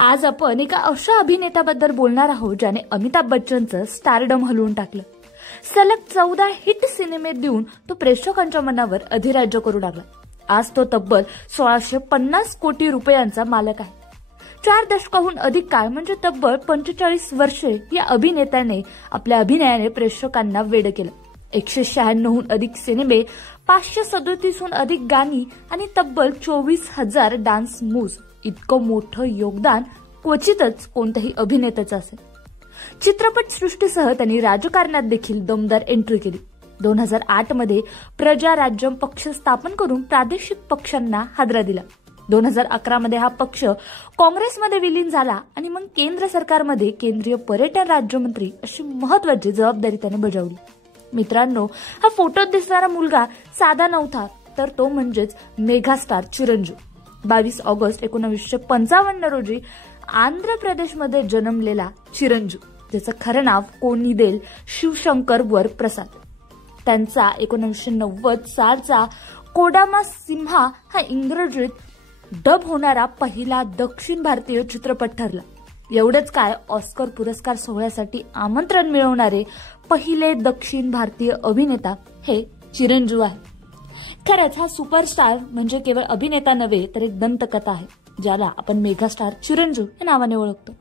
आज आपण एका अशा अभिनेत्याबद्दल बोलणार आहोत ज्याने अमिताभ बच्चनचं स्टारडम हलवून टाकलं। सलग 14 हिट सिनेमे देऊन तो प्रेक्षकांच्या मनावर अधिराज्य करू लागला। आज तो तब्बल 1650 कोटी रुपयांचा मालक आहे। 4 दशकाहून अधिक काळ म्हणजे तब्बल 45 वर्षे या अभिनेत्याने आपल्या अभिनयाने प्रेक्षकांना वेड केलं। 196हून अधिक सिनेमे, 537हून अधिक गाणी आणि तब्बल 24,000 डान्स मूव्स, इतकं मोठं योगदान क्वचितच कोणत्याही अभिनेत्याचं असेल। चित्रपट सृष्टीसह त्यांनी राजकारणात देखील दमदार एंट्री केली। 2008 मध्ये प्रजा राज्यम पक्ष स्थापन करून प्रादेशिक पक्षांना हादरा दिला। 2011 मध्ये हा पक्ष काँग्रेसमध्ये विलीन झाला आणि मग केंद्र सरकारमध्ये केंद्रीय पर्यटन राज्यमंत्री अशी महत्त्वाची जबाबदारी त्याने बजावली। मित्रांनो, हा फोटोत दिसणारा मुलगा साधा नव्हता, तर तो म्हणजेच मेगास्टार चिरंजीव। 22 ऑगस्ट 1955 रोजी आंध्र प्रदेशमध्ये जन्मलेला चिरंजीव, ज्याचं खरं नाव कोनिदेल शिवशंकर वरप्रसाद। त्यांचा 1990 सालचा कोडामा सिम्हा हा इंग्रजीत डब होणारा पहिला दक्षिण भारतीय चित्रपट ठरला। एवढंच काय, ऑस्कर पुरस्कार सोहळ्यासाठी आमंत्रण मिळवणारे पहिले दक्षिण भारतीय अभिनेता हे चिरंजीव आहे। खरंच हा सुपरस्टार म्हणजे केवळ अभिनेता नव्हे, तर एक दंतकथा आहे, ज्याला आपण मेगास्टार चिरंजीव या नावाने ओळखतो।